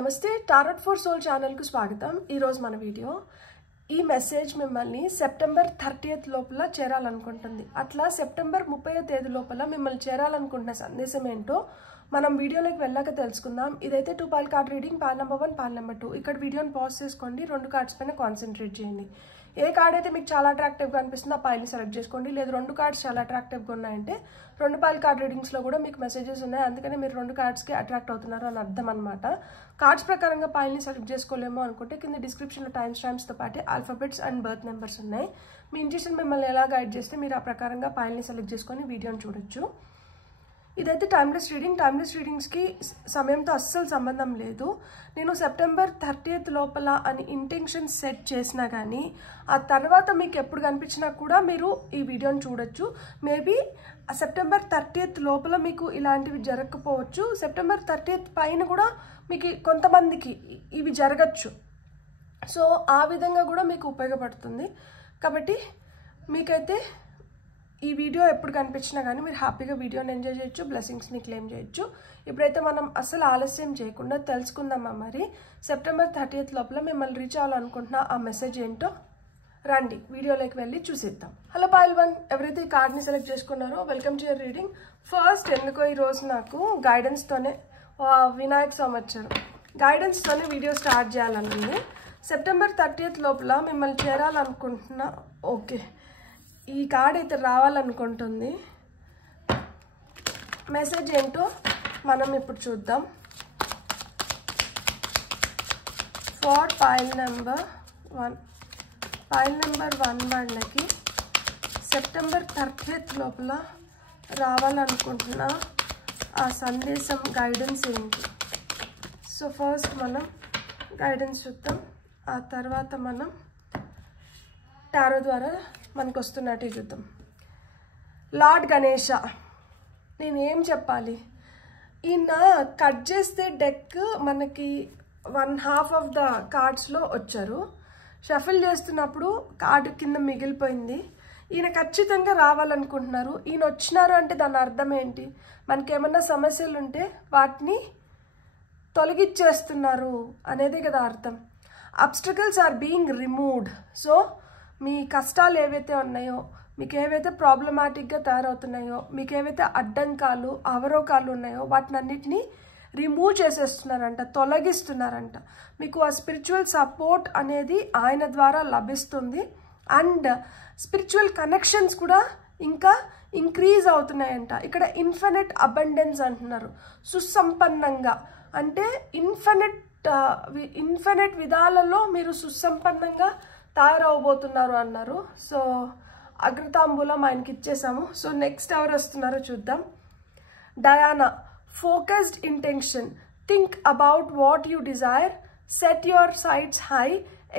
నమస్తే tarot for soul channel కు స్వాగతం। ఈ రోజు మన వీడియో ఈ మెసేజ్ మిమ్మల్ని సెప్టెంబర్ 30th లోపల చేరాలనుకుంటుంది। అట్లా సెప్టెంబర్ 30వ తేదీ లోపల మిమ్మల్ని చేరాలనుకుంటున్న సందేశం ఏంటో మనం వీడియోలోకి వెళ్ళాక తెలుసుకుందాం। ఇదైతే 2 pile card reading, pile number 1, pile number 2। ఇక్కడ వీడియోని పాజ్ చేసుకోండి, 2 కార్డ్స్ పైన కాన్సంట్రేట్ చేయండి। ఏ కార్డ్ అయితే మీకు చాలా అట్రాక్టివ్గా అనిపిస్తుందో ఆ పాయిల్ని సెలెక్ట్ చేసుకోండి। లేదు 2 కార్డ్స్ చాలా అట్రాక్టివ్గా ఉన్నాయంటే 2 పాల్ కార్డ్ రీడింగ్స్లో కూడా మీకు మెసేజెస్ ఉన్నాయి, అందుకని మీరు 2 కార్డ్స్కి అట్రాక్ట్ అవుతున్నారు అని అర్థం అనమాట। కార్డ్స్ ప్రకారంగా పాయిల్ని సెలెక్ట్ చేసుకోలేమో అనుకుంటే కింద డిస్క్రిప్షన్లో టైమ్ స్టాంప్స్తో పాటు ఆల్ఫాబెట్స్ అండ్ బర్త్ నెంబర్స్ ఉన్నాయి। మీ ఇంట్యూషన్ మిమ్మల్ని ఎలా గైడ్ చేస్తే మీరు ఆ ప్రకారంగా పాయిల్ని సెలెక్ట్ చేసుకొని వీడియోని చూడొచ్చు। ఇదైతే టైమ్లెస్ రీడింగ్। టైమ్లెస్ రీడింగ్స్కి సమయంతో అస్సలు సంబంధం లేదు। నేను సెప్టెంబర్ 30th లోపల అని ఇంటెన్షన్ సెట్ చేసినా కానీ ఆ తర్వాత మీకు ఎప్పుడు కనిపించినా కూడా మీరు ఈ వీడియోని చూడొచ్చు। మేబీ సెప్టెంబర్ 30th లోపల మీకు ఇలాంటివి జరగకపోవచ్చు, సెప్టెంబర్ 30th పైన కూడా మీకు కొంతమందికి ఇవి జరగచ్చు। సో ఆ విధంగా కూడా మీకు ఉపయోగపడుతుంది। కాబట్టి మీకైతే ఈ వీడియో ఎప్పుడు కనిపించినా కానీ మీరు హ్యాపీగా వీడియోని ఎంజాయ్ చేయొచ్చు, బ్లెస్సింగ్స్ని క్లెయిమ్ చేయొచ్చు। ఇప్పుడైతే మనం అసలు ఆలస్యం చేయకుండా తెలుసుకుందామా మరి సెప్టెంబర్ 30th లోపల మిమ్మల్ని రీచ్ అవ్వాలనుకుంటున్న ఆ మెసేజ్ ఏంటో రండి వీడియోలోకి వెళ్ళి చూసిద్దాం। హలో పాయిల్ 1, ఎవరైతే ఈ కార్డ్ని సెలెక్ట్ చేసుకున్నారో welcome to your reading. First ఎందుకో ఈరోజు నాకు గైడెన్స్తోనే వినాయక సంవత్సరం గైడెన్స్తోనే వీడియో స్టార్ట్ చేయాలని ఉంది। సెప్టెంబర్ 30th లోపల మిమ్మల్ని చేరాలనుకుంటున్నా, ఓకే ఈ కార్డ్ అయితే రావాలనుకుంటుంది। మెసేజ్ ఏంటో మనం ఇప్పుడు చూద్దాం। For foil number 1, foil number 1 వాళ్ళకి సెప్టెంబర్ 30th లోపల రావాలనుకుంటున్న ఆ సందేశం గైడెన్స్ ఏంటి? సో ఫస్ట్ మనం గైడెన్స్ చూద్దాం, ఆ తర్వాత మనం టారో ద్వారా మనకు వస్తున్నట్టు చూద్దాం। లార్డ్ గణేష, నేనేం చెప్పాలి? ఈయన కట్ చేస్తే డెక్ మనకి 1/2 ఆఫ్ ద కార్డ్స్లో వచ్చారు। షఫిల్ చేస్తున్నప్పుడు కార్డు కింద మిగిలిపోయింది। ఈయన ఖచ్చితంగా రావాలనుకుంటున్నారు। ఈయన వచ్చినారు అంటే దాని అర్థం ఏంటి? మనకేమన్నా సమస్యలు ఉంటే వాటిని తొలగిచ్చేస్తున్నారు అనేదే కదా అర్థం। Obstacles are being removed. So మీ కష్టాలు ఏవైతే ఉన్నాయో, మీకు ఏవైతే ప్రాబ్లమాటిక్గా తయారవుతున్నాయో, మీకు ఏవైతే అడ్డంకాలు అవరోకాలు ఉన్నాయో వాటిని అన్నిటినీ రిమూవ్ చేసేస్తున్నారంట, తొలగిస్తున్నారంట। మీకు ఆ స్పిరిచువల్ సపోర్ట్ అనేది ఆయన ద్వారా లభిస్తుంది అండ్ స్పిరిచువల్ కనెక్షన్స్ కూడా ఇంకా ఇంక్రీజ్ అవుతున్నాయంట। ఇక్కడ ఇన్ఫినిట్ అబండెన్స్ అంటున్నారు, సుసంపన్నంగా అంటే ఇన్ఫినిట్ విధాలలో మీరు సుసంపన్నంగా తయారవబోతున్నారు అన్నారు। సో అగ్రతాంబూలం ఆయనకి ఇచ్చేసాము। సో నెక్స్ట్ ఎవరు వస్తున్నారో చూద్దాం। Diana, focused intention, think about what you desire, set your sights high,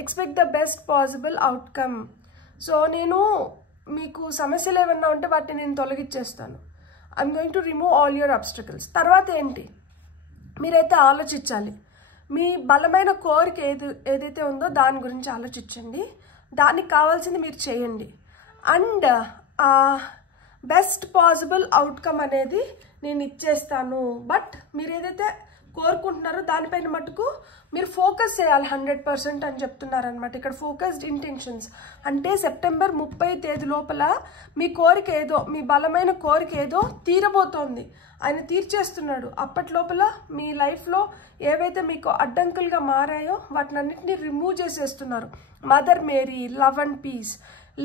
expect the best possible outcome. So నేను మీకు సమస్యలు ఏమన్నా ఉంటే వాటిని నేను తొలగించేస్తాను। I'm going to remove all your obstacles. తర్వాత ఏంటి? మీరైతే ఆలోచించాలి, మీ బలమైన కోరిక ఏదైతే ఉందో దాని గురించి ఆలోచించండి, దానికి కావాల్సింది మీరు చేయండి అండ్ బెస్ట్ పాసిబుల్ అవుట్కమ్ అనేది నేను ఇచ్చేస్తాను। బట్ మీరు ఏదైతే కోరుకుంటున్నారో దానిపైన మటుకు మీరు ఫోకస్ చేయాలి 100% అని చెప్తున్నారనమాట। ఇక్కడ ఫోకస్డ్ ఇంటెన్షన్స్ అంటే సెప్టెంబర్ 30వ తేదీ లోపల మీ కోరిక ఏదో, మీ బలమైన కోరిక ఏదో తీరబోతోంది, ఆయన తీర్చేస్తున్నాడు। అప్పటి లోపల మీ లైఫ్లో ఏవైతే మీకు అడ్డంకులుగా మారాయో వాటిని అన్నిటినీ రిమూవ్ చేసేస్తున్నారు। Mother Mary, love and peace,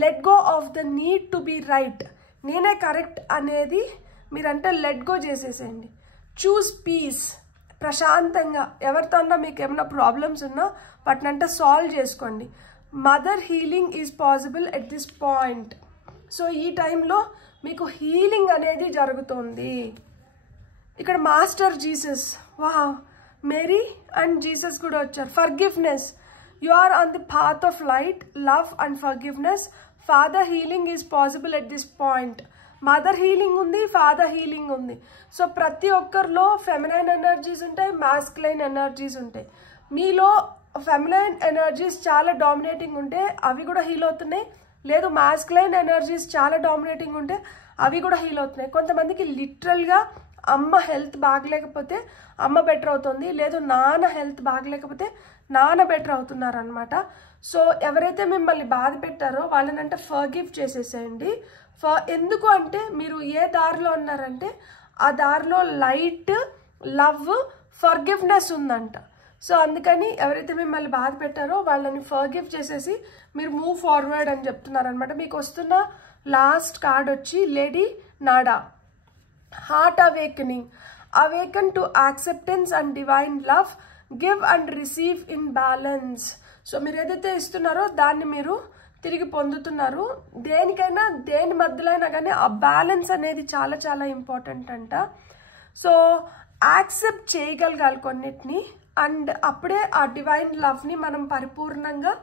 let go of the need to be right, నేనే కరెక్ట్ అనేది మీరంటే లెట్ గో చేసేసేయండి। చూస్ పీస్, ప్రశాంతంగా ఎవరితో అన్నా మీకు ఏమైనా ప్రాబ్లమ్స్ ఉన్నా వాటిని అంటే సాల్వ్ చేసుకోండి। Mother healing is possible at this point. So ఈ టైంలో మీకు హీలింగ్ అనేది జరుగుతుంది। ఇక్కడ master Jesus, wow, Mary and Jesus కూడా వచ్చారు। Forgiveness, you are on the path of light, love and forgiveness, father healing is possible at this point. Mother healing ఉంది, father healing ఉంది। సో ప్రతి ఒక్కరిలో ఫెమినైన్ ఎనర్జీస్ ఉంటాయి, masculine energies ఉంటాయి। మీలో feminine energies చాలా డామినేటింగ్ ఉంటే అవి కూడా హీల్ అవుతున్నాయి, లేదు మాస్కులైన్ ఎనర్జీస్ చాలా డామినేటింగ్ ఉంటే అవి కూడా హీల్ అవుతున్నాయి। కొంతమందికి లిటరల్గా అమ్మ హెల్త్ బాగలేకపోతే అమ్మ బెటర్ అవుతుంది, లేదు నాన్న హెల్త్ బాగలేకపోతే నాన్న బెటర్ అవుతున్నారు అనమాట. సో ఎవరైతే మిమ్మల్ని బాధ పెట్టారో వాళ్ళనంటే ఫర్గివ్ చేసేసేయండి. ఎందుకు అంటే మీరు ఏ దారిలో ఉన్నారంటే ఆ దారిలో లైట్, లవ్, ఫర్గివ్నెస్ ఉందంట. సో అందుకని ఎవరైతే మిమ్మల్ని బాధ పెట్టారో వాళ్ళని ఫర్గివ్ చేసేసి మీరు మూవ్ ఫార్వర్డ్ అని చెప్తున్నారు అనమాట. మీకు వస్తున్న లాస్ట్ కార్డ్ వచ్చి lady Nada, heart awakening, awaken to acceptance and divine love, give and receive in balance. So మీరు ఏదైతే ఇస్తున్నారో దాన్ని మీరు తిరిగి పొందుతున్నారు. దేనికైనా దేని మధ్యలో అయినా కానీ ఆ బ్యాలెన్స్ అనేది చాలా చాలా ఇంపార్టెంట్ అంట. సో యాక్సెప్ట్ చేయగలగాలి కొన్నిటిని, అండ్ అప్పుడే ఆ డివైన్ లవ్ని మనం పరిపూర్ణంగా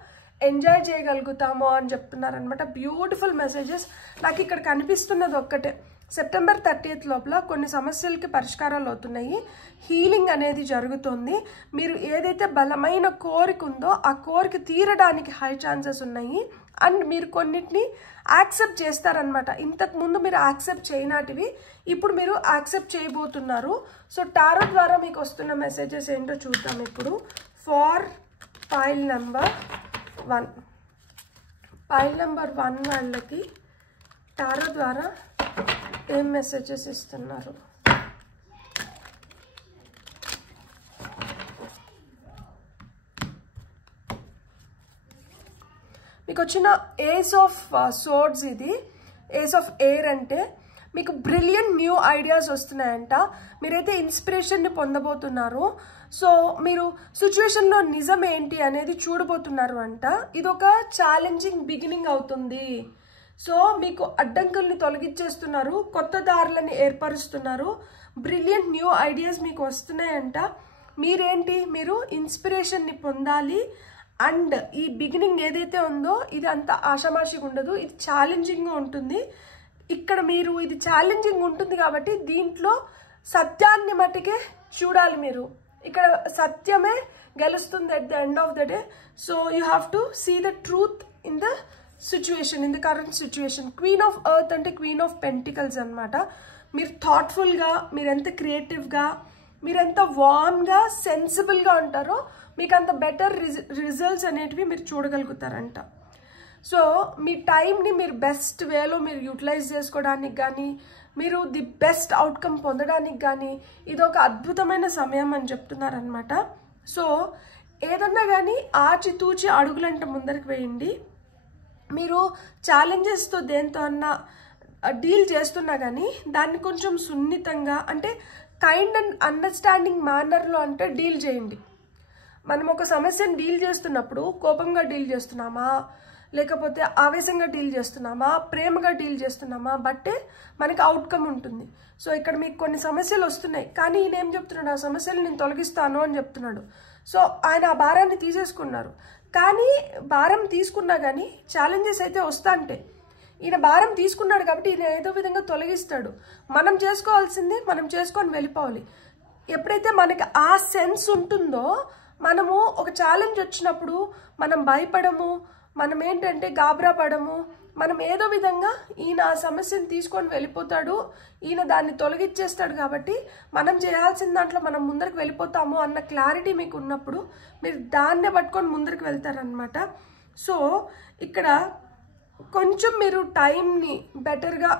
ఎంజాయ్ చేయగలుగుతాము అని చెప్తున్నారు అనమాట. Beautiful messages. నాకు ఇక్కడ కనిపిస్తున్నది ఒక్కటే, సెప్టెంబర్ 30th లోపల కొన్ని సమస్యలకి పరిష్కారాలు అవుతున్నాయి, హీలింగ్ అనేది జరుగుతుంది. మీరు ఏదైతే బలమైన కోరిక ఉందో ఆ కోరిక తీరడానికి హై ఛాన్సెస్ ఉన్నాయి. అండ్ మీరు కొన్నిటిని యాక్సెప్ట్ చేస్తారనమాట. ఇంతకుముందు మీరు యాక్సెప్ట్ చేయనాటివి ఇప్పుడు మీరు యాక్సెప్ట్ చేయబోతున్నారు. సో టారో ద్వారా మీకు వస్తున్న మెసేజెస్ ఏంటో చూద్దాం ఇప్పుడు. For pile number 1, pile number 1 వాళ్ళకి టారో ద్వారా ఏం మెసేజెస్ ఇస్తున్నారు? మీకు వచ్చిన ఏస్ ఆఫ్ సోర్డ్స్, ఇది ఏస్ ఆఫ్ ఎయిర్ అంటే మీకు బ్రిలియంట్ న్యూ ఐడియాస్ వస్తున్నాయంట. మీరైతే ఇన్స్పిరేషన్ని పొందబోతున్నారు. సో మీరు సిచ్యువేషన్లో నిజం ఏంటి అనేది చూడబోతున్నారు అంట. ఇది ఒక ఛాలెంజింగ్ బిగినింగ్ అవుతుంది. సో మీకు అడ్డంకుల్ని తొలగించేస్తున్నారు, కొత్త దారులని ఏర్పరుస్తున్నారు, బ్రిలియంట్ న్యూ ఐడియాస్ మీకు వస్తున్నాయంట. మీరేంటి, మీరు ఇన్స్పిరేషన్ని పొందాలి. అండ్ ఈ బిగినింగ్ ఏదైతే ఉందో ఇది అంత ఆషామాషిగా ఉండదు, ఇది ఛాలెంజింగ్గా ఉంటుంది. ఇక్కడ మీరు ఇది ఛాలెంజింగ్ ఉంటుంది కాబట్టి దీంట్లో సత్యాన్ని మట్టుకే చూడాలి మీరు. ఇక్కడ సత్యమే గెలుస్తుంది at the end of the day. So you have to see the truth in the situation, in the current situation. Queen of earth అంటే క్వీన్ ఆఫ్ పెంటికల్స్ అనమాట. మీరు థాట్ఫుల్గా, మీరు ఎంత క్రియేటివ్గా, మీరు ఎంత వార్మ్గా, సెన్సిబుల్గా ఉంటారో మీకు అంత బెటర్ రిజల్ట్స్ అనేటివి మీరు చూడగలుగుతారంట. సో మీ టైంని మీరు బెస్ట్ వేలో మీరు యూటిలైజ్ చేసుకోవడానికి కానీ, మీరు ది బెస్ట్ అవుట్కమ్ పొందడానికి కానీ ఇది ఒక అద్భుతమైన సమయం అని చెప్తున్నారనమాట. సో ఏదన్నా కానీ ఆచితూచి అడుగులంట ముందరికి వేయండి. మీరు ఛాలెంజెస్తో దేంతో అన్నా డీల్ చేస్తున్నా కానీ దాన్ని కొంచెం సున్నితంగా, అంటే కైండ్ అండ్ అండర్స్టాండింగ్ మేనర్లో అంటే డీల్ చేయండి. మనం ఒక సమస్యను డీల్ చేస్తున్నప్పుడు కోపంగా డీల్ చేస్తున్నామా, లేకపోతే ఆవేశంగా డీల్ చేస్తున్నామా, ప్రేమగా డీల్ చేస్తున్నామా బట్టే మనకి అవుట్కమ్ ఉంటుంది. సో ఇక్కడ మీకు కొన్ని సమస్యలు వస్తున్నాయి, కానీ ఈయన ఏం చెప్తున్నాడు, ఆ సమస్యలు నేను తొలగిస్తాను అని చెప్తున్నాడు. సో ఆయన ఆ భారాన్ని తీసేసుకున్నారు. కానీ భారం తీసుకున్నా కానీ ఛాలెంజెస్ అయితే వస్తా అంటే ఈయన భారం తీసుకున్నాడు కాబట్టి ఈయన ఏదో విధంగా తొలగిస్తాడు. మనం చేసుకోవాల్సింది మనం చేసుకొని వెళ్ళిపోవాలి. ఎప్పుడైతే మనకి ఆ సెన్స్ ఉంటుందో, మనము ఒక ఛాలెంజ్ వచ్చినప్పుడు మనం భయపడము, మనం ఏంటంటే గాబరా పడము, మనం ఏదో విధంగా ఈయన ఆ సమస్యను తీసుకొని వెళ్ళిపోతాడు, ఈయన దాన్ని తొలగించేస్తాడు. కాబట్టి మనం చేయాల్సిన దాంట్లో మనం ముందరికి వెళ్ళిపోతాము అన్న క్లారిటీ మీకు ఉన్నప్పుడు మీరు దాన్నే పట్టుకొని ముందరికి వెళ్తారనమాట. సో ఇక్కడ కొంచెం మీరు టైంని బెటర్గా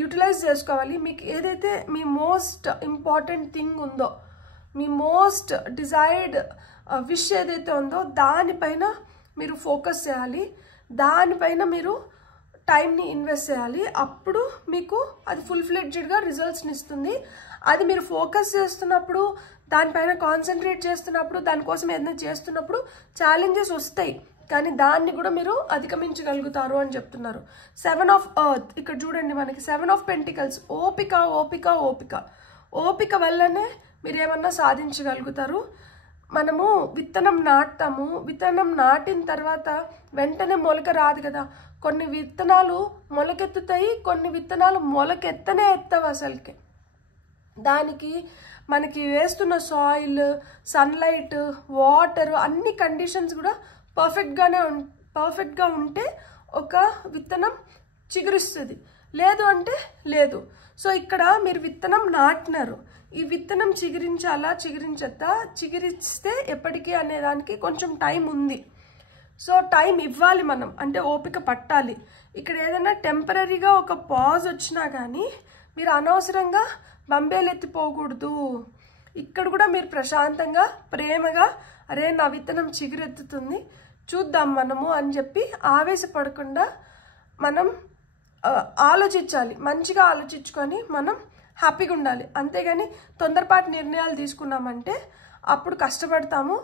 యూటిలైజ్ చేసుకోవాలి. మీకు ఏదైతే మీ మోస్ట్ ఇంపార్టెంట్ థింగ్ ఉందో, మీ మోస్ట్ డిజైర్డ్ విష్ ఏదైతే ఉందో దానిపైన మీరు ఫోకస్ చేయాలి, దానిపైన మీరు టైంని ఇన్వెస్ట్ చేయాలి. అప్పుడు మీకు అది ఫుల్ ఫ్లెడ్జ్డ్గా రిజల్ట్స్ని ఇస్తుంది. అది మీరు ఫోకస్ చేస్తున్నప్పుడు, దానిపైన కాన్సన్ట్రేట్ చేస్తున్నప్పుడు, దానికోసం ఏదైనా చేస్తున్నప్పుడు ఛాలెంజెస్ వస్తాయి, కానీ దాన్ని కూడా మీరు అధిగమించగలుగుతారు అని చెప్తున్నారు. 7 ఆఫ్ ఎర్త్ ఇక్కడ చూడండి, మనకి 7 ఆఫ్ పెంటికల్స్. ఓపిక ఓపిక ఓపిక, ఓపిక వల్లనే మీరు ఏమన్నా సాధించగలుగుతారు. మనము విత్తనం నాటుతాము, విత్తనం నాటిన తర్వాత వెంటనే మొలక రాదు కదా. కొన్ని విత్తనాలు మొలకెత్తుతాయి, కొన్ని విత్తనాలు మొలకెత్తనే ఎత్తవు అసలుకి. దానికి మనకి వేస్తున్న సాయిల్, సన్లైట్, వాటర్ అన్ని కండిషన్స్ కూడా పర్ఫెక్ట్గా ఉంటే ఒక విత్తనం చిగురిస్తుంది, లేదు అంటే లేదు. సో ఇక్కడ మీరు విత్తనం నాటినారు, ఈ విత్తనం చిగురించాలా చిగురించద్దా, చిగురిస్తే ఎప్పటికీ అనేదానికి కొంచెం టైం ఉంది. సో టైం ఇవ్వాలి మనం, అంటే ఓపిక పట్టాలి. ఇక్కడ ఏదైనా టెంపరీగా ఒక పాజ్ వచ్చినా కానీ మీరు అనవసరంగా బంబేలెత్తిపోకూడదు. ఇక్కడ కూడా మీరు ప్రశాంతంగా ప్రేమగా అరే నా విత్తనం చిగురెత్తుతుంది చూద్దాం మనము అని చెప్పి ఆవేశపడకుండా మనం ఆలోచించాలి, మంచిగా ఆలోచించుకొని మనం హ్యాపీగా ఉండాలి. అంతేగాని తొందరపాటు నిర్ణయాలు తీసుకున్నామంటే అప్పుడు కష్టపడతాము.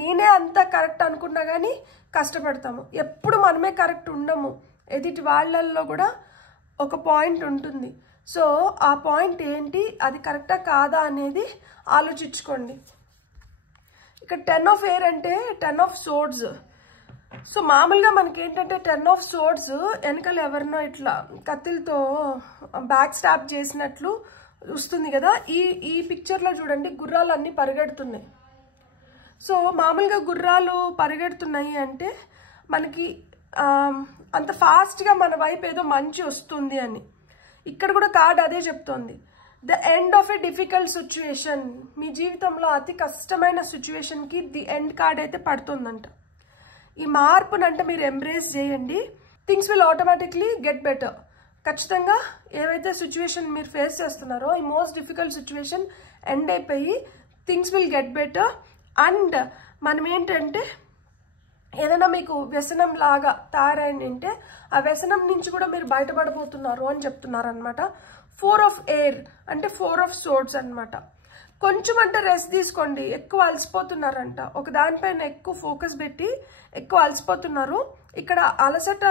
నేనే అంతా కరెక్ట్ అనుకున్నా కానీ కష్టపడతాము. ఎప్పుడు మనమే కరెక్ట్ ఉండము, ఎదుటి వాళ్ళల్లో కూడా ఒక పాయింట్ ఉంటుంది. సో ఆ పాయింట్ ఏంటి, అది కరెక్టా కాదా అనేది ఆలోచించుకోండి. ఇక్కడ 10 of Air అంటే 10 of Swords. సో మామూలుగా మనకి ఏంటంటే 10 of Swords వెనకాల ఎవరినో ఇట్లా కత్తిలతో బ్యాక్ స్టాప్ చేసినట్లు వస్తుంది కదా. ఈ పిక్చర్లో చూడండి గుర్రాలు అన్నీ పరిగెడుతున్నాయి. సో మామూలుగా గుర్రాలు పరిగెడుతున్నాయి అంటే మనకి అంత ఫాస్ట్గా మన వైపు ఏదో మంచి వస్తుంది అని. ఇక్కడ కూడా కార్డ్ అదే చెప్తోంది, the end of a difficult situation. మీ జీవితంలో అతి కష్టమైన సిచ్యువేషన్కి ది ఎండ్ కార్డ్ అయితే పడుతుందంట. ఈ మార్పునంటే మీరు ఎంబ్రేస్ చేయండి, things will automatically get better. ఖచ్చితంగా ఏవైతే సిచ్యువేషన్ మీరు ఫేస్ చేస్తున్నారో ఈ మోస్ట్ డిఫికల్ట్ సిచ్యువేషన్ ఎండ్ అయిపోయి things will get better. And మనం ఏంటంటే ఏదైనా మీకు వ్యసనం లాగా తయారైందంటే ఆ వ్యసనం నుంచి కూడా మీరు బయటపడబోతున్నారు అని చెప్తున్నారు అనమాట. 4 of Air అంటే 4 of Swords అనమాట. కొంచెం అంటే రెస్ట్ తీసుకోండి, ఎక్కువ అలసిపోతున్నారంట, ఒక దానిపైన ఎక్కువ ఫోకస్ పెట్టి ఎక్కువ అలసిపోతున్నారు. ఇక్కడ అలసట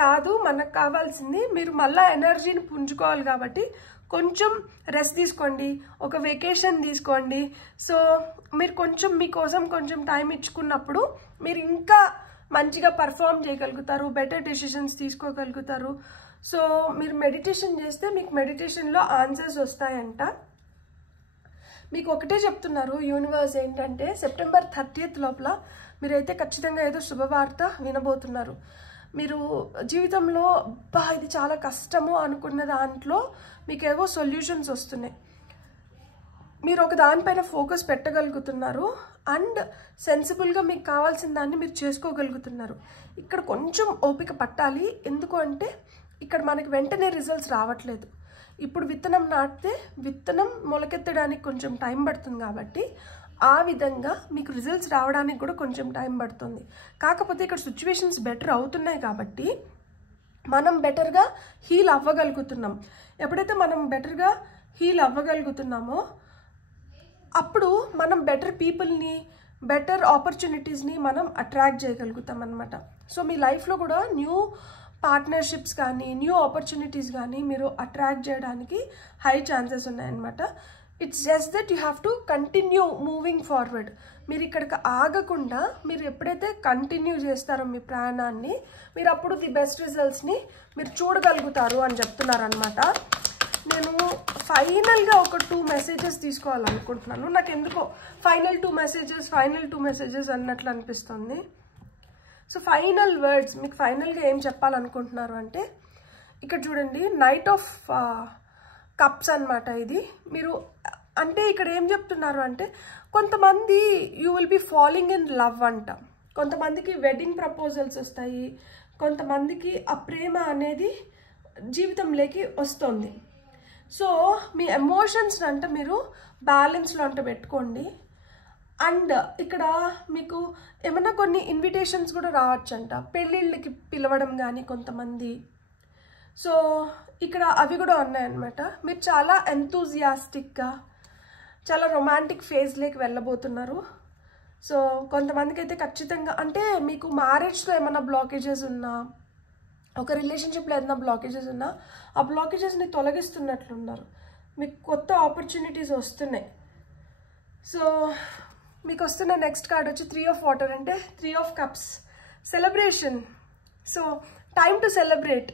కాదు మనకు కావాల్సింది, మీరు మళ్ళీ ఎనర్జీని పుంజుకోవాలి కాబట్టి కొంచెం రెస్ట్ తీసుకోండి, ఒక వెకేషన్ తీసుకోండి. సో మీరు కొంచెం మీకోసం కొంచెం టైం ఇచ్చుకున్నప్పుడు మీరు ఇంకా మంచిగా పర్ఫామ్ చేయగలుగుతారు, బెటర్ డెసిషన్స్ తీసుకోగలుగుతారు. సో మీరు మెడిటేషన్ చేస్తే మీకు మెడిటేషన్లో ఆన్సర్స్ వస్తాయంట. మీకు ఒకటే చెప్తున్నారు యూనివర్స్ ఏంటంటే సెప్టెంబర్ 30th లోపల మీరైతే ఖచ్చితంగా ఏదో శుభవార్త వినబోతున్నారు. మీరు జీవితంలో ఇది చాలా కష్టము అనుకున్న దాంట్లో మీకు ఏవో సొల్యూషన్స్ వస్తున్నాయి, మీరు ఒక దానిపైన ఫోకస్ పెట్టగలుగుతున్నారు అండ్ సెన్సిబుల్గా మీకు కావాల్సిన దాన్ని మీరు చేసుకోగలుగుతున్నారు. ఇక్కడ కొంచెం ఓపిక పట్టాలి, ఎందుకు అంటే ఇక్కడ మనకి వెంటనే రిజల్ట్స్ రావట్లేదు. ఇప్పుడు విత్తనం నాటితే విత్తనం మొలకెత్తడానికి కొంచెం టైం పడుతుంది కాబట్టి ఆ విధంగా మీకు రిజల్ట్స్ రావడానికి కూడా కొంచెం టైం పడుతుంది. కాకపోతే ఇక్కడ సిచ్యువేషన్స్ బెటర్ అవుతున్నాయి కాబట్టి మనం బెటర్గా హీల్ అవ్వగలుగుతున్నాం. ఎప్పుడైతే మనం బెటర్గా హీల్ అవ్వగలుగుతున్నామో అప్పుడు మనం బెటర్ పీపుల్ని, బెటర్ ఆపర్చునిటీస్ని మనం అట్రాక్ట్ చేయగలుగుతాం అన్నమాట. సో మీ లైఫ్లో కూడా న్యూ పార్ట్నర్షిప్స్ కానీ న్యూ ఆపర్చునిటీస్ కానీ మీరు అట్రాక్ట్ చేయడానికి హై ఛాన్సెస్ ఉన్నాయన్నమాట. It's just that you have to continue moving forward. మీరు ఇక్కడికి ఆగకుండా మీరు ఎప్పుడైతే కంటిన్యూ చేస్తారో మీ ప్రయాణాన్ని మీరు అప్పుడు ది బెస్ట్ రిజల్ట్స్ని మీరు చూడగలుగుతారు అని చెప్తున్నారనమాట. నేను ఫైనల్గా ఒక 2 మెసేజెస్ తీసుకోవాలనుకుంటున్నాను. నాకు ఎందుకో ఫైనల్ 2 మెసేజెస్ అన్నట్లు అనిపిస్తుంది. సో ఫైనల్ వర్డ్స్ మీకు ఫైనల్గా ఏం చెప్పాలనుకుంటున్నారు అంటే ఇక్కడ చూడండి, నైట్ ఆఫ్ కప్స్ అనమాట. ఇది మీరు అంటే ఇక్కడ ఏం చెప్తున్నారు అంటే కొంతమంది you will be falling in love అంట, కొంతమందికి వెడ్డింగ్ ప్రపోజల్స్ వస్తాయి, కొంతమందికి ఆ ప్రేమ అనేది జీవితంలోకి వస్తుంది. సో మీ ఎమోషన్స్ అంటే మీరు బ్యాలెన్స్లో అంటే పెట్టుకోండి. అండ్ ఇక్కడ మీకు ఏమన్నా కొన్ని ఇన్విటేషన్స్ కూడా రావచ్చంట, పెళ్ళిళ్ళకి పిలవడం కానీ కొంతమంది. సో ఇక్కడ అవి కూడా ఉన్నాయన్నమాట. మీరు చాలా ఎంతూజియాస్టిక్గా చాలా రొమాంటిక్ ఫేజ్లోకి వెళ్ళబోతున్నారు. సో కొంతమందికి అయితే ఖచ్చితంగా అంటే మీకు మ్యారేజ్లో ఏమైనా బ్లాకేజెస్ ఉన్నా, ఒక రిలేషన్షిప్లో ఏదైనా బ్లాకేజెస్ ఉన్నా ఆ బ్లాకేజెస్ని తొలగిస్తున్నట్లున్నారు, మీకు కొత్త ఆపర్చునిటీస్ వస్తున్నాయి. సో మీకు వస్తున్న నెక్స్ట్ కార్డ్ వచ్చి 3 of Water అంటే 3 of Cups, celebration. So time to celebrate.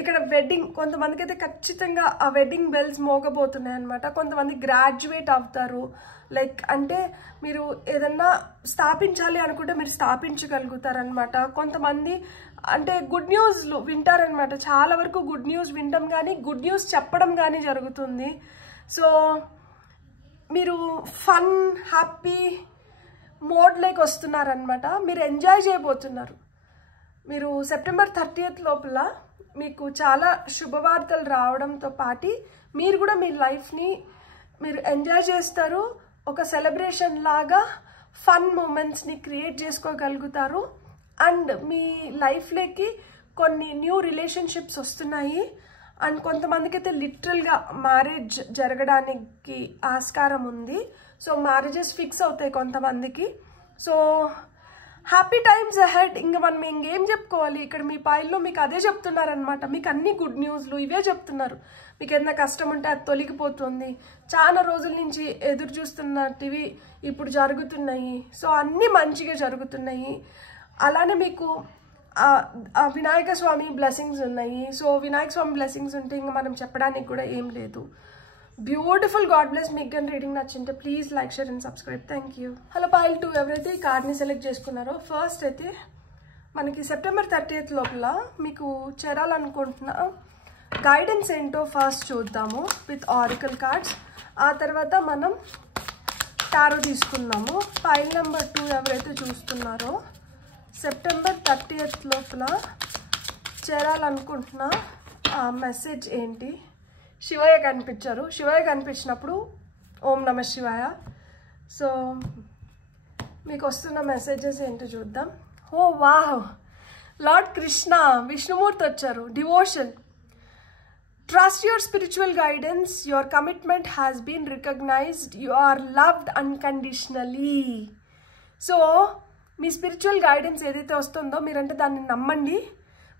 ఇక్కడ వెడ్డింగ్, కొంతమందికి అయితే ఖచ్చితంగా ఆ వెడ్డింగ్ బెల్స్ మోగబోతున్నాయి అనమాట. కొంతమంది గ్రాడ్యుయేట్ అవుతారు, లైక్ అంటే మీరు ఏదన్నా స్థాపించాలి అనుకుంటే మీరు స్థాపించగలుగుతారనమాట. కొంతమంది అంటే గుడ్ న్యూస్లు వింటారనమాట. చాలా వరకు గుడ్ న్యూస్ వినడం కానీ గుడ్ న్యూస్ చెప్పడం కానీ జరుగుతుంది. సో మీరు ఫన్ హ్యాపీ మోడ్లోకి వస్తున్నారనమాట. మీరు ఎంజాయ్ చేయబోతున్నారు. మీరు సెప్టెంబర్ 30th లోపల మీకు చాలా శుభవార్తలు రావడంతో పాటు మీరు కూడా మీ లైఫ్ని మీరు ఎంజాయ్ చేస్తారు. ఒక సెలబ్రేషన్ లాగా ఫన్ మూమెంట్స్ని క్రియేట్ చేసుకోగలుగుతారు. అండ్ మీ లైఫ్లోకి కొన్ని న్యూ రిలేషన్షిప్స్ వస్తున్నాయి. అండ్ కొంతమందికి అయితే లిటరల్గా మ్యారేజ్ జరగడానికి ఆస్కారం ఉంది. సో మ్యారేజెస్ ఫిక్స్ అవుతాయి కొంతమందికి. So happy times ahead. ఇంకా మనం ఇంకేం చెప్పుకోవాలి, ఇక్కడ మీ పైల్లో మీకు అదే చెప్తున్నారనమాట. మీకు అన్ని గుడ్ న్యూస్లు ఇవే చెప్తున్నారు. మీకు ఏదైనా కష్టం ఉంటే అది తొలగిపోతుంది. చాలా రోజుల నుంచి ఎదురు చూస్తున్నటివి ఇప్పుడు జరుగుతున్నాయి. సో అన్నీ మంచిగా జరుగుతున్నాయి. అలానే మీకు వినాయక స్వామి బ్లెస్సింగ్స్ ఉన్నాయి. సో వినాయక స్వామి బ్లెస్సింగ్స్ ఉంటే ఇంకా మనం చెప్పడానికి కూడా ఏం లేదు. Beautiful God bless. మీకు కానీ రీడింగ్ నచ్చింటే please like share and subscribe. Thank you. Hello pile 2 ఎవరైతే ఈ కార్డ్ని సెలెక్ట్ చేసుకున్నారో, ఫస్ట్ అయితే మనకి సెప్టెంబర్ 30th లోపల మీకు చేరాలనుకుంటున్న గైడెన్స్ ఏంటో ఫస్ట్ చూద్దాము విత్ ఆరికల్ కార్డ్స్. ఆ తర్వాత మనం టారో తీసుకున్నాము. పైల్ నెంబర్ 2 ఎవరైతే చూస్తున్నారో సెప్టెంబర్ 30th లోపల చేరాలనుకుంటున్న మెసేజ్ ఏంటి? శివయ్య కనిపించారు. శివయ్య కనిపించినప్పుడు ఓం నమ శివాయ. సో మీకు వస్తున్న మెసేజెస్ ఏంటో చూద్దాం. ఓ వాహ్, లార్డ్ కృష్ణ విష్ణుమూర్తి వచ్చారు. Devotion. Trust your spiritual guidance. Your commitment has been recognized. You are loved unconditionally. So, me spiritual guidance ఏదైతే వస్తుందో మీరంటే దాన్ని నమ్మండి.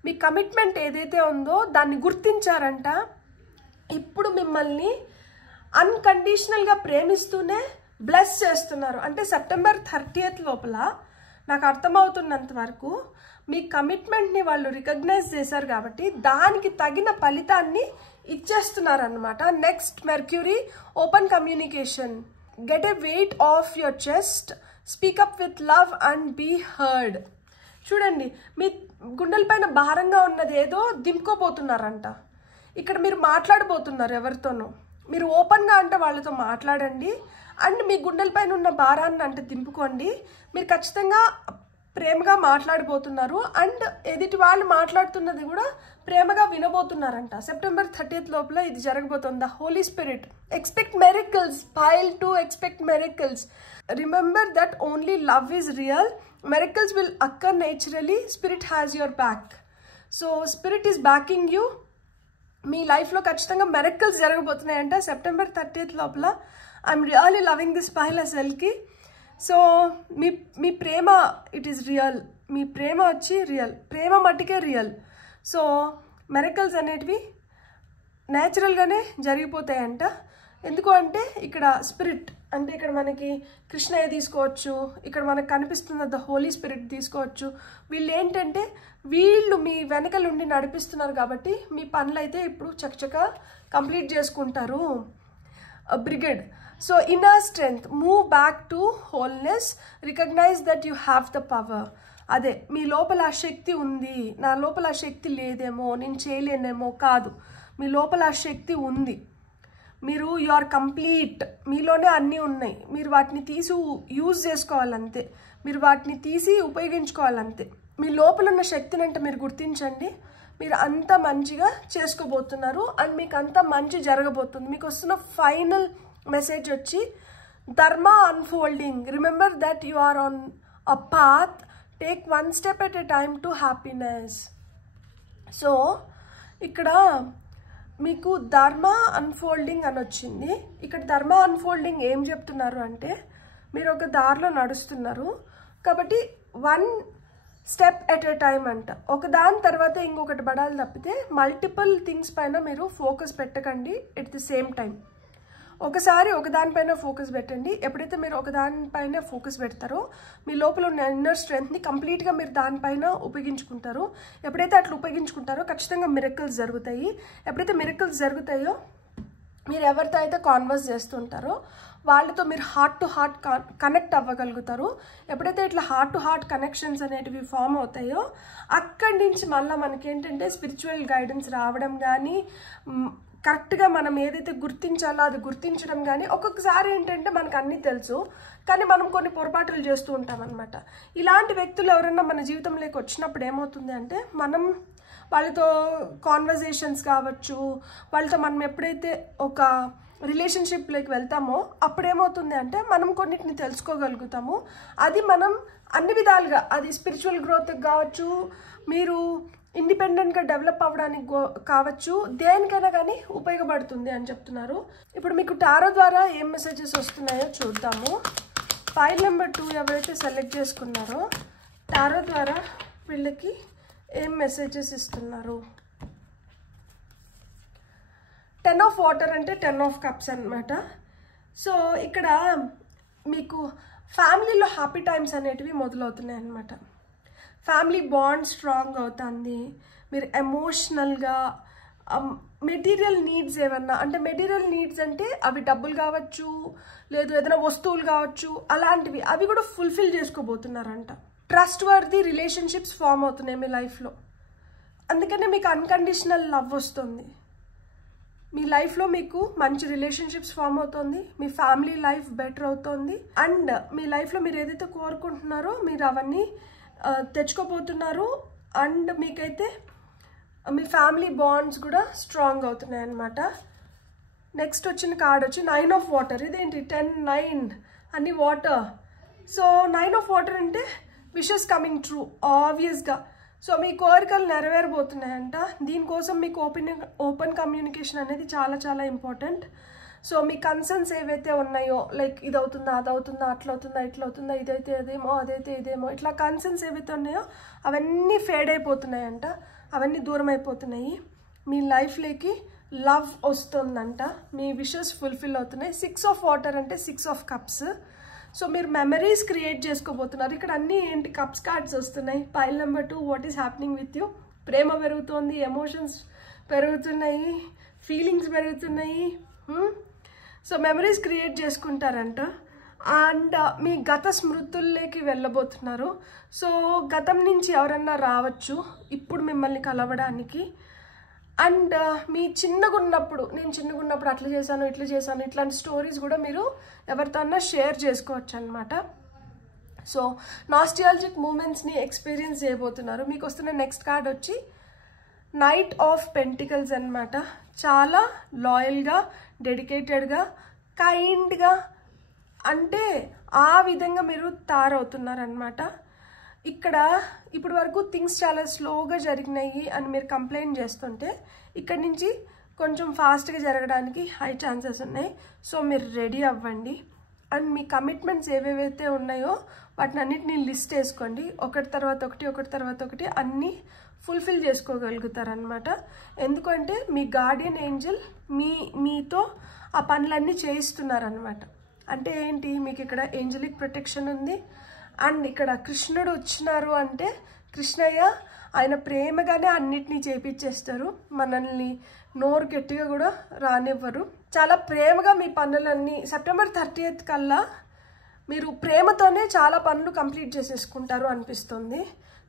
మీ కమిట్మెంట్ ఏదైతే ఉందో దాన్ని గుర్తించారంట. ఇప్పుడు మిమ్మల్ని అన్కండిషనల్గా ప్రేమిస్తూనే బ్లెస్ చేస్తున్నారు. అంటే సెప్టెంబర్ 30th లోపల నాకు అర్థమవుతున్నంత వరకు మీ కమిట్మెంట్ని వాళ్ళు రికగ్నైజ్ చేశారు కాబట్టి దానికి తగిన ఫలితాన్ని ఇచ్చేస్తున్నారనమాట. Next Mercury, open communication. Get a weight off your chest. Speak up with love and be heard. చూడండి, మీ గుండెలపైన భారంగా ఉన్నది ఏదో దింపుకోబోతున్నారంట. ఇక్కడ మీరు మాట్లాడబోతున్నారు ఎవరితోనూ. మీరు ఓపెన్గా అంటే వాళ్ళతో మాట్లాడండి. అండ్ మీ గుండెలపైన ఉన్న భారాన్ని అంటే దింపుకోండి. మీరు ఖచ్చితంగా ప్రేమగా మాట్లాడబోతున్నారు. అండ్ ఎదుటి వాళ్ళు మాట్లాడుతున్నది కూడా ప్రేమగా వినబోతున్నారంట. సెప్టెంబర్ 30th లోపల ఇది జరగబోతుంది. The holy spirit. Expect miracles. Pile 2 expect miracles. Remember that only love is real. Miracles will occur naturally. Spirit has your back. So spirit is backing you. మీ లైఫ్లో ఖచ్చితంగా మెరికల్స్ జరగబోతున్నాయంట సెప్టెంబర్ 30th లోపల. I'm really loving this pile అసలుకి. So మీ ప్రేమ it is real. మీ ప్రేమ వచ్చి రియల్. ప్రేమ మట్టుకే రియల్. సో మెరికల్స్ అనేటివి న్యాచురల్గానే జరిగిపోతాయంట. ఎందుకు అంటే ఇక్కడ స్పిరిట్ అంటే ఇక్కడ మనకి కృష్ణయ్య తీసుకోవచ్చు, ఇక్కడ మనకు కనిపిస్తున్న ద హోలీ స్పిరిట్ తీసుకోవచ్చు. వీళ్ళు ఏంటంటే వీళ్ళు మీ వెనకలుండి నడిపిస్తున్నారు కాబట్టి మీ పనులు అయితే ఇప్పుడు చకచకా కంప్లీట్ చేసుకుంటారు. Brigade. So inner strength. Move back to wholeness. Recognise that you have the power. అదే మీ లోపల ఆ శక్తి ఉంది. నా లోపల ఆ శక్తి లేదేమో, నేను చేయలేనేమో కాదు. మీ లోపల ఆ శక్తి ఉంది. మీరు యు ఆర్ కంప్లీట్. మీలోనే అన్నీ ఉన్నాయి. మీరు వాటిని తీసి యూజ్ చేసుకోవాలంతే. మీరు వాటిని తీసి ఉపయోగించుకోవాలంతే. మీ లోపల ఉన్న శక్తిని అంటే మీరు గుర్తించండి. మీరు అంత మంచిగా చేసుకోబోతున్నారు. అండ్ మీకు అంత మంచి జరగబోతుంది. మీకు వస్తున్న ఫైనల్ మెసేజ్ వచ్చి dharma unfolding. Remember that you are on a path. Take one step at a time to happiness. So ఇక్కడ మీకు ధర్మ అన్ఫోల్డింగ్ అని వచ్చింది. ఇక్కడ ధర్మ అన్ఫోల్డింగ్ ఏం చెప్తున్నారు అంటే మీరు ఒక దారిలో నడుస్తున్నారు కాబట్టి one step at a time అంట. ఒక దాని తర్వాత ఇంకొకటి పడాలి తప్పితే మల్టిపుల్ థింగ్స్ పైన మీరు ఫోకస్ పెట్టకండి ఎట్ ది సేమ్ టైం. ఒకసారి ఒకదానిపైన ఫోకస్ పెట్టండి. ఎప్పుడైతే మీరు ఒకదానిపైన ఫోకస్ పెడతారో మీ లోపల ఉన్న ఇన్నర్ స్ట్రెంగ్త్ని కంప్లీట్గా మీరు దానిపైన ఉపయోగించుకుంటారో, ఎప్పుడైతే అట్లా ఉపయోగించుకుంటారో ఖచ్చితంగా మిరకల్స్ జరుగుతాయి. ఎప్పుడైతే మిరకల్స్ జరుగుతాయో మీరు ఎవరితో అయితే కాన్వర్స్ చేస్తుంటారో వాళ్ళతో మీరు హార్ట్ టు హార్ట్ కనెక్ట్ అవ్వగలుగుతారు. ఎప్పుడైతే ఇట్లా హార్ట్ టు హార్ట్ కనెక్షన్స్ అనేటివి ఫామ్ అవుతాయో అక్కడి నుంచి మళ్ళీ మనకి ఏంటంటే స్పిరిచువల్ గైడెన్స్ రావడం కానీ, కరెక్ట్గా మనం ఏదైతే గుర్తించాలో అది గుర్తించడం కానీ. ఒక్కొక్కసారి ఏంటంటే మనకు అన్నీ తెలుసు కానీ మనం కొన్ని పొరపాటులు చేస్తూ ఉంటాం అనమాట. ఇలాంటి వ్యక్తులు ఎవరన్నా మన జీవితంలోకి వచ్చినప్పుడు ఏమవుతుంది అంటే, మనం వాళ్ళతో కాన్వర్జేషన్స్ కావచ్చు, వాళ్ళతో మనం ఎప్పుడైతే ఒక రిలేషన్షిప్లోకి వెళ్తామో అప్పుడేమవుతుంది అంటే మనం కొన్నిటిని తెలుసుకోగలుగుతాము. అది మనం అన్ని విధాలుగా, అది స్పిరిచువల్ గ్రోత్కి కావచ్చు, మీరు ఇండిపెండెంట్గా డెవలప్ అవ్వడానికి కావచ్చు, దేనికైనా కానీ ఉపయోగపడుతుంది అని చెప్తున్నారు. ఇప్పుడు మీకు టారో ద్వారా ఏం మెసేజెస్ వస్తున్నాయో చూద్దాము. ఫైల్ నెంబర్ 2 ఎవరైతే సెలెక్ట్ చేసుకున్నారో టారో ద్వారా వీళ్ళకి ఏం మెసేజెస్ ఇస్తున్నారు. 10 ఆఫ్ వాటర్ అంటే 10 ఆఫ్ కప్స్ అనమాట. సో ఇక్కడ మీకు ఫ్యామిలీలో హ్యాపీ టైమ్స్ అనేటివి మొదలవుతున్నాయి అన్నమాట. ఫ్యామిలీ బాండ్ స్ట్రాంగ్ అవుతుంది. మీరు ఎమోషనల్గా మెటీరియల్ నీడ్స్ ఏమన్నా అంటే, మెటీరియల్ నీడ్స్ అంటే అవి డబ్బులు కావచ్చు, లేదు ఏదైనా వస్తువులు కావచ్చు, అలాంటివి అవి కూడా ఫుల్ఫిల్ చేసుకోబోతున్నారంట. ట్రస్ట్ వర్ది రిలేషన్షిప్స్ ఫామ్ అవుతున్నాయి మీ లైఫ్లో. అందుకనే మీకు అన్కండిషనల్ లవ్ వస్తుంది. మీ లైఫ్లో మీకు మంచి రిలేషన్షిప్స్ ఫామ్ అవుతుంది, మీ ఫ్యామిలీ లైఫ్ బెటర్ అవుతుంది, అండ్ మీ లైఫ్లో మీరు ఏదైతే కోరుకుంటున్నారో మీరు అవన్నీ తెచ్చుకోబోతున్నారు. అండ్ మీకైతే మీ ఫ్యామిలీ బాండ్స్ కూడా స్ట్రాంగ్ అవుతున్నాయి అన్నమాట. నెక్స్ట్ వచ్చిన కార్డ్ వచ్చి 9 ఆఫ్ వాటర్. ఇదేంటి 10, 9 అన్ని వాటర్. సో 9 ఆఫ్ వాటర్ అంటే విషెస్ కమింగ్ ట్రూ ఆబ్వియస్గా. సో మీ కోరికలు నెరవేరబోతున్నాయంట. దీనికోసం మీకు ఓపెన్ కమ్యూనికేషన్ అనేది చాలా చాలా ఇంపార్టెంట్. సో మీ కన్సర్న్స్ ఏవైతే ఉన్నాయో, లైక్ ఇది అవుతుందా, అది అవుతుందా, అట్లా అవుతుందా, ఇట్లా అవుతుందా, ఇదైతే ఇదేమో, అదైతే ఇదేమో, ఇట్లా కన్సర్న్స్ ఏవైతే ఉన్నాయో అవన్నీ ఫేడ్ అయిపోతున్నాయంట, అవన్నీ దూరం అయిపోతున్నాయి. మీ లైఫ్లోకి లవ్ వస్తుందంట, మీ విషెస్ ఫుల్ఫిల్ అవుతున్నాయి. 6 ఆఫ్ వాటర్ అంటే 6 ఆఫ్ కప్స్. సో మీరు మెమరీస్ క్రియేట్ చేసుకోబోతున్నారు. ఇక్కడ అన్నీ ఏంటి, కప్స్ కార్డ్స్ వస్తున్నాయి. Pile number 2 what is happening with you. ప్రేమ పెరుగుతోంది, ఎమోషన్స్ పెరుగుతున్నాయి, ఫీలింగ్స్ పెరుగుతున్నాయి. సో మెమరీస్ క్రియేట్ చేసుకుంటారంట. అండ్ మీ గత స్మృతుల్లోకి వెళ్ళబోతున్నారు. సో గతం నుంచి ఎవరన్నా రావచ్చు ఇప్పుడు మిమ్మల్ని కలవడానికి. అండ్ మీ నేను చిన్నగా ఉన్నప్పుడు అట్లా చేశాను, ఇట్లా చేశాను, ఇట్లాంటి స్టోరీస్ కూడా మీరు ఎవరితో అన్నా షేర్ చేసుకోవచ్చు అనమాట. సో నాస్టాల్జిక్ మూమెంట్స్ని ఎక్స్పీరియన్స్ చేయబోతున్నారు. మీకు వస్తున్న నెక్స్ట్ కార్డ్ వచ్చి నైట్ ఆఫ్ పెంటికల్స్ అనమాట. చాలా లాయల్గా, డెడికేటెడ్గా, కైండ్గా, అంటే ఆ విధంగా మీరు తయారవుతున్నారనమాట. ఇక్కడ ఇప్పటి వరకు థింగ్స్ చాలా స్లోగా జరిగినాయి అని మీరు కంప్లైంట్ చేస్తుంటే ఇక్కడ నుంచి కొంచెం ఫాస్ట్గా జరగడానికి హై ఛాన్సెస్ ఉన్నాయి. సో మీరు రెడీ అవ్వండి. అండ్ మీ కమిట్మెంట్స్ ఏవేవైతే ఉన్నాయో వాటిని అన్నిటిని లిస్ట్ వేసుకోండి. ఒకటి తర్వాత ఒకటి అన్నీ ఫుల్ఫిల్ చేసుకోగలుగుతారనమాట. ఎందుకంటే మీ గార్డియన్ ఏంజల్ మీతో ఆ పనులన్నీ చేయిస్తున్నారనమాట. అంటే ఏంటి, మీకు ఇక్కడ ఏంజలిక్ ప్రొటెక్షన్ ఉంది. అండ్ ఇక్కడ కృష్ణుడు వచ్చినారు అంటే కృష్ణయ్య ఆయన ప్రేమగానే అన్నిటినీ చేయించేస్తారు. మనల్ని నోరు గట్టిగా కూడా రానివ్వరు. చాలా ప్రేమగా మీ పనులన్నీ సెప్టెంబర్ 30th కల్లా మీరు ప్రేమతోనే చాలా పనులు కంప్లీట్ చేసేసుకుంటారు అనిపిస్తుంది.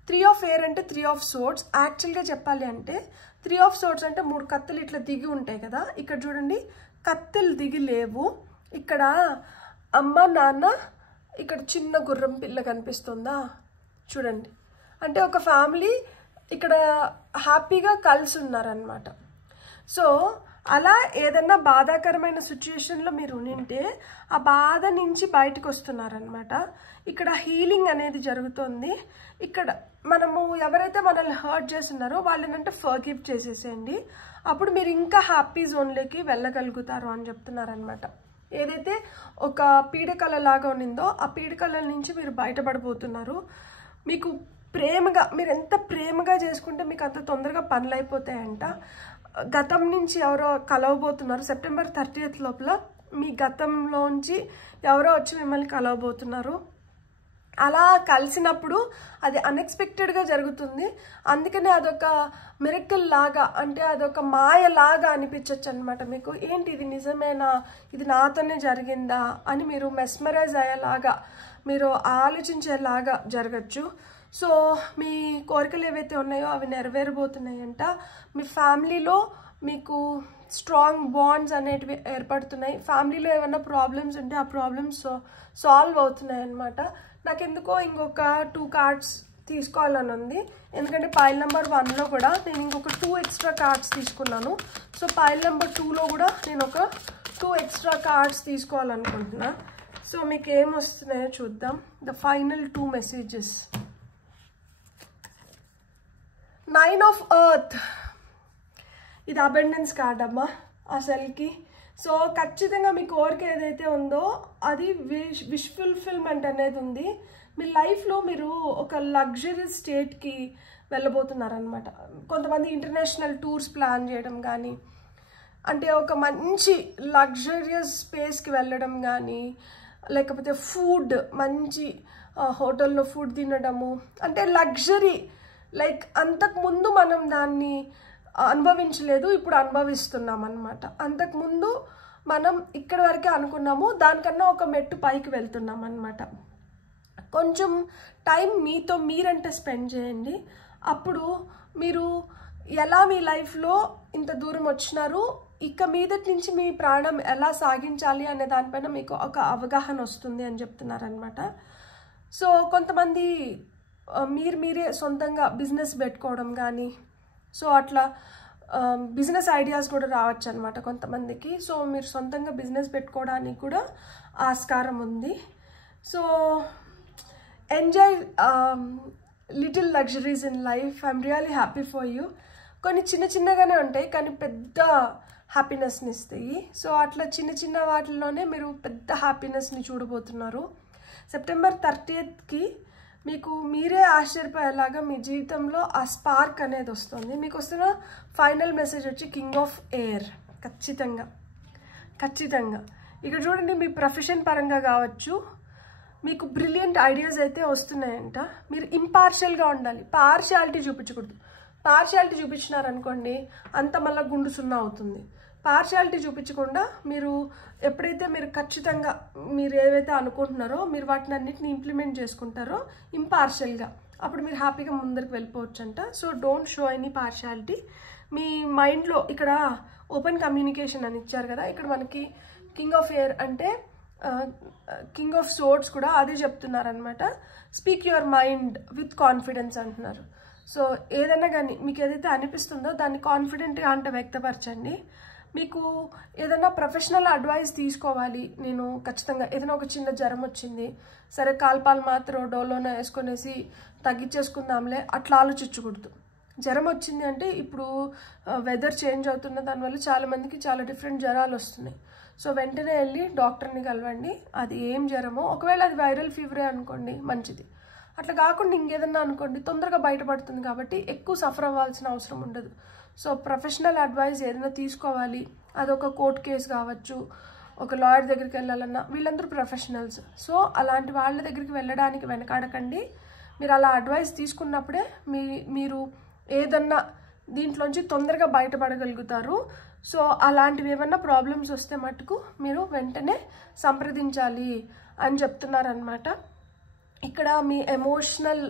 3 ఆఫ్ ఎయిర్ అంటే 3 ఆఫ్ సోర్డ్స్. యాక్చువల్గా చెప్పాలి అంటే 3 ఆఫ్ సోర్డ్స్ అంటే 3 కత్తులు ఇట్లా దిగి ఉంటాయి కదా. ఇక్కడ చూడండి, కత్తులు దిగి లేవు. ఇక్కడ అమ్మ నాన్న, ఇక్కడ చిన్న గుర్రం పిల్ల కనిపిస్తుందా చూడండి. అంటే ఒక ఫ్యామిలీ ఇక్కడ హ్యాపీగా కలిసి ఉన్నారనమాట. సో అలా ఏదన్నా బాధాకరమైన సిచ్యుయేషన్లో మీరు ఉంటే ఆ బాధ నుంచి బయటకు వస్తున్నారనమాట. ఇక్కడ హీలింగ్ అనేది జరుగుతుంది. ఇక్కడ మనము ఎవరైతే మనల్ని హర్ట్ చేస్తున్నారో వాళ్ళనంటే ఫర్గివ్ చేసేసేయండి. అప్పుడు మీరు ఇంకా హ్యాపీ జోన్లోకి వెళ్ళగలుగుతారు అని చెప్తున్నారనమాట. ఏదైతే ఒక పీడకల లాగా ఉన్నిందో ఆ పీడకల నుంచి మీరు బయటపడిపోతున్నారు. మీకు ప్రేమగా, మీరు ఎంత ప్రేమగా చేసుకుంటే మీకు అంత తొందరగా పనులు అయిపోతాయంట. గతం నుంచి ఎవరో కలవబోతున్నారు. సెప్టెంబర్ 30th లోపల మీ గతంలోంచి ఎవరో వచ్చి మిమ్మల్ని కలవబోతున్నారు. అలా కలిసినప్పుడు అది అన్ఎక్స్పెక్టెడ్గా జరుగుతుంది. అందుకనే అదొక మిరకిల్ లాగా, అంటే అదొక మాయలాగా అనిపించవచ్చు అనమాట మీకు. ఏంటి ఇది నిజమేనా, ఇది నాతోనే జరిగిందా అని మీరు మెస్మరైజ్ అయ్యేలాగా, మీరు ఆలోచించేలాగా జరగచ్చు. సో మీ కోరికలు ఏవైతే ఉన్నాయో అవి నెరవేరబోతున్నాయంట. మీ ఫ్యామిలీలో మీకు స్ట్రాంగ్ బాండ్స్ అనేటివి ఏర్పడుతున్నాయి. ఫ్యామిలీలో ఏమైనా ప్రాబ్లమ్స్ ఉంటే ఆ ప్రాబ్లమ్స్ సాల్వ్ అవుతున్నాయి అన్నమాట. నాకు ఎందుకో ఇంకొక 2 కార్డ్స్ తీసుకోవాలని ఉంది, ఎందుకంటే పైల్ నెంబర్ 1లో కూడా నేను ఇంకొక 2 ఎక్స్ట్రా కార్డ్స్ తీసుకున్నాను. సో పైల్ నెంబర్ 2లో కూడా నేను ఒక 2 ఎక్స్ట్రా కార్డ్స్ తీసుకోవాలనుకుంటున్నా. సో మీకు ఏం వస్తున్నాయో చూద్దాం. The final 2 messages. 9 of earth, ఇది అబెండెన్స్ కార్డ్ అమ్మా అసలుకి. సో ఖచ్చితంగా మీ కోరిక ఏదైతే ఉందో అది విష్ ఫుల్ఫిల్మెంట్ అనేది ఉంది. మీ లైఫ్లో మీరు ఒక లగ్జరీ స్టేట్కి వెళ్ళబోతున్నారనమాట. కొంతమంది ఇంటర్నేషనల్ టూర్స్ ప్లాన్ చేయడం కానీ, అంటే ఒక మంచి లగ్జరియస్ స్పేస్కి వెళ్ళడం కానీ, లేకపోతే ఫుడ్ మంచి హోటల్లో ఫుడ్ తినడము, అంటే లగ్జరీ. లైక్ అంతకుముందు మనం దాన్ని అనుభవించలేదు, ఇప్పుడు అనుభవిస్తున్నాం అన్నమాట. అంతకుముందు మనం ఇక్కడి వరకే అనుకున్నాము, దానికన్నా ఒక మెట్టు పైకి వెళ్తున్నాం అన్నమాట. కొంచెం టైం మీతో మీరంటే స్పెండ్ చేయండి. అప్పుడు మీరు ఎలా మీ లైఫ్లో ఇంత దూరం వచ్చినారు, ఇక మీదటి నుంచి మీ ప్రాణం ఎలా సాగించాలి అనే దానిపైన మీకు ఒక అవగాహన వస్తుంది అని చెప్తున్నారనమాట. సో కొంతమంది మీరే సొంతంగా బిజినెస్ పెట్టుకోవడం కానీ, సో అట్లా బిజినెస్ ఐడియాస్ కూడా రావచ్చు అనమాట కొంతమందికి. సో మీరు సొంతంగా బిజినెస్ పెట్టుకోవడానికి కూడా ఆస్కారం ఉంది. So enjoy little luxuries in life. I'm really happy for you. కొన్ని చిన్నగానే ఉంటాయి కానీ పెద్ద హ్యాపీనెస్ని ఇస్తాయి. సో అట్లా చిన్న వాటిల్లోనే మీరు పెద్ద హ్యాపీనెస్ని చూడబోతున్నారు. సెప్టెంబర్ 30కి మీకు మీరే ఆశ్చర్యపోయేలాగా మీ జీవితంలో ఆ స్పార్క్ అనేది వస్తుంది. మీకు వస్తున్న ఫైనల్ మెసేజ్ వచ్చి కింగ్ ఆఫ్ ఎయిర్. ఖచ్చితంగా ఇక్కడ చూడండి, మీ ప్రొఫెషన్ పరంగా కావచ్చు, మీకు బ్రిలియంట్ ఐడియాస్ అయితే వస్తున్నాయంట. మీరు ఇంపార్షియల్గా ఉండాలి, పార్షియాలిటీ చూపించకూడదు. పార్షియాలిటీ చూపించినారనుకోండి అంత మళ్ళీ గుండు సున్నా అవుతుంది. పార్షియాలిటీ చూపించకుండా మీరు ఎప్పుడైతే మీరు ఖచ్చితంగా మీరు ఏవైతే అనుకుంటున్నారో మీరు వాటిని అన్నిటిని ఇంప్లిమెంట్ చేసుకుంటారో ఇంపార్షియల్గా, అప్పుడు మీరు హ్యాపీగా ముందరికి వెళ్ళిపోవచ్చు అంట. So don't show any partiality. మీ మైండ్లో ఇక్కడ ఓపెన్ కమ్యూనికేషన్ అని ఇచ్చారు కదా, ఇక్కడ మనకి కింగ్ ఆఫ్ ఎయిర్ అంటే కింగ్ ఆఫ్ సోర్డ్స్ కూడా అదే చెప్తున్నారనమాట. Speak your mind with confidence అంటున్నారు. సో ఏదైనా కానీ మీకు ఏదైతే అనిపిస్తుందో దాన్ని కాన్ఫిడెంట్గా అంటే వ్యక్తపరచండి. మీకు ఏదైనా ప్రొఫెషనల్ అడ్వైస్ తీసుకోవాలి, నేను ఖచ్చితంగా ఏదైనా ఒక చిన్న జ్వరం వచ్చింది, సరే కాల్పాలు మాత్రం డోలోనే వేసుకొనేసి తగ్గించేసుకుందాంలే అట్లా ఆలోచించకూడదు. జ్వరం వచ్చింది అంటే ఇప్పుడు వెదర్ చేంజ్ అవుతున్న దానివల్ల చాలామందికి చాలా డిఫరెంట్ జ్వరాలు వస్తున్నాయి. సో వెంటనే వెళ్ళి డాక్టర్ని కలవండి. అది ఏం జ్వరమో, ఒకవేళ అది వైరల్ ఫీవరే అనుకోండి మంచిది, అట్లా కాకుండా ఇంకేదన్నా అనుకోండి తొందరగా బయటపడుతుంది కాబట్టి ఎక్కువ సఫర్ అవ్వాల్సిన అవసరం ఉండదు. సో ప్రొఫెషనల్ అడ్వైస్ ఏదైనా తీసుకోవాలి, అదొక కోర్ట్ కేసు కావచ్చు, ఒక లాయర్ దగ్గరికి వెళ్ళాలన్నా, వీళ్ళందరూ ప్రొఫెషనల్స్. సో అలాంటి వాళ్ళ దగ్గరికి వెళ్ళడానికి వెనకాడకండి. మీరు అలా అడ్వైస్ తీసుకున్నప్పుడే మీరు ఏదన్నా దీంట్లోంచి తొందరగా బయటపడగలుగుతారు. సో అలాంటివి ఏమన్నా ప్రాబ్లమ్స్ వస్తే మటుకు మీరు వెంటనే సంప్రదించాలి అని చెప్తున్నారనమాట. ఇక్కడ మీ ఎమోషనల్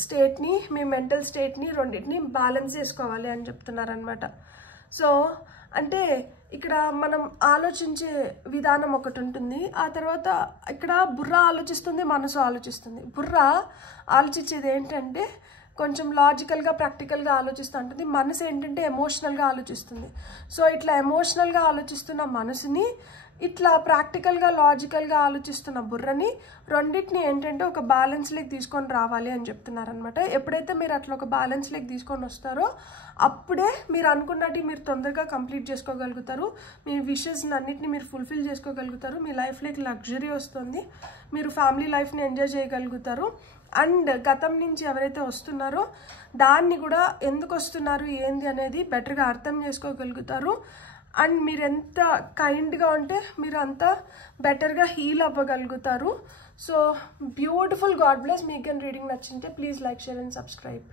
స్టేట్ని, మీ మెంటల్ స్టేట్ని రెండింటిని బ్యాలెన్స్ చేసుకోవాలి అని చెప్తున్నారనమాట. సో అంటే ఇక్కడ మనం ఆలోచించే విధానం ఒకటి ఉంటుంది, ఆ తర్వాత ఇక్కడ బుర్ర ఆలోచిస్తుంది, మనసు ఆలోచిస్తుంది. బుర్ర ఆలోచించేది ఏంటంటే కొంచెం లాజికల్గా ప్రాక్టికల్గా ఆలోచిస్తూ ఉంటుంది, మనసు ఏంటంటే ఎమోషనల్గా ఆలోచిస్తుంది. సో ఇట్లా ఎమోషనల్గా ఆలోచిస్తున్న మనసుని, ఇట్లా ప్రాక్టికల్గా లాజికల్గా ఆలోచిస్తున్న బుర్రని రెండింటిని ఏంటంటే ఒక బ్యాలెన్స్లోకి తీసుకొని రావాలి అని చెప్తున్నారనమాట. ఎప్పుడైతే మీరు అట్లా ఒక బ్యాలెన్స్లోకి తీసుకొని వస్తారో అప్పుడే మీరు అనుకున్నట్టు మీరు తొందరగా కంప్లీట్ చేసుకోగలుగుతారు, మీ విషెస్ని అన్నిటిని మీరు ఫుల్ఫిల్ చేసుకోగలుగుతారు, మీ లైఫ్లోకి లగ్జరీ వస్తుంది, మీరు ఫ్యామిలీ లైఫ్ని ఎంజాయ్ చేయగలుగుతారు. అండ్ గతం నుంచి ఎవరైతే వస్తున్నారో దాన్ని కూడా ఎందుకు వస్తున్నారు ఏంది అనేది బెటర్గా అర్థం చేసుకోగలుగుతారు. అండ్ మీరు ఎంత కైండ్గా ఉంటే మీరు అంత బెటర్గా హీల్ అవ్వగలుగుతారు. So beautiful. God bless. మీకు రీడింగ్ నచ్చింటే please like, share and subscribe.